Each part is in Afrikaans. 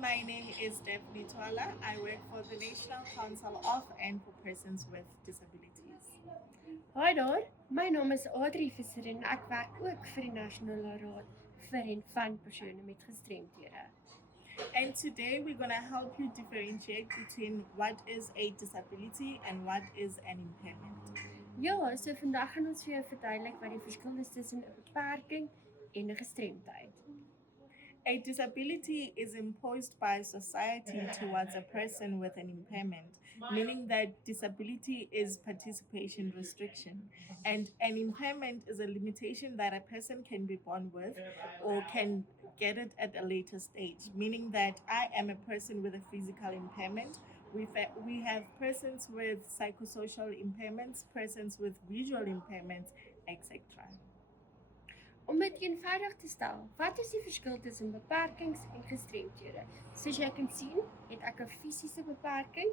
my name is Daphne Twala. I work for the National Council of and for Persons with Disabilities. Hi daar, my naam is Adri Visser en ek werk ook vir die Nasionale Raad vir en van persone met gestremthede. And today we're going to help you differentiate between what is a disability and what is an impairment. Ja, so vandag gaan ons vir jou verduidelik wat die verskil is tussen 'n beperking en 'n gestremdheid. A disability is imposed by society towards a person with an impairment, meaning that disability is participation restriction, and an impairment is a limitation that a person can be born with or can get it at a later stage, meaning that I am a person with a physical impairment. We have persons with psychosocial impairments, persons with visual impairments, etc. Om dit eenvoudig te stel, wat is die verskil tussen beperkings en gestremthede? Soos jy kan sien, het ek 'n fisiese beperking.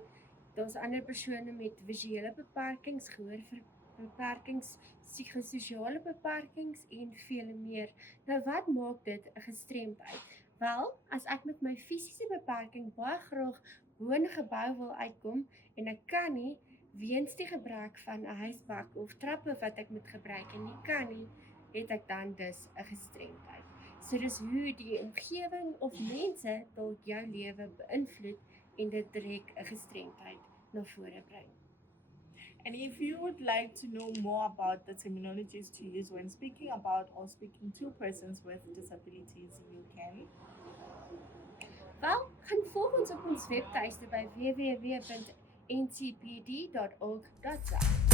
Daar's ander persone met visuele beperkings, gehoorbeperkings, psigososiale beperkings en vele meer. Nou wat maak dit 'n gestremdheid? Wel, as ek met my fisiese beperking baie graag bo in 'n gebou wil uitkom en ek kan nie weens die gebrek van 'n huisbak of trappe wat ek moet gebruik en nie kan nie, het ek dan dus 'n gestremdheid. So dis hoe die omgewing of mense dalk jou lewe beïnvloed en dit direk 'n gestremdheid na vore bring. And if you would like to know more about the terminologies to use when speaking about or speaking to persons with disabilities, you can. Wel, gaan volg ons op ons webtuiste by www.ncpd.org.za.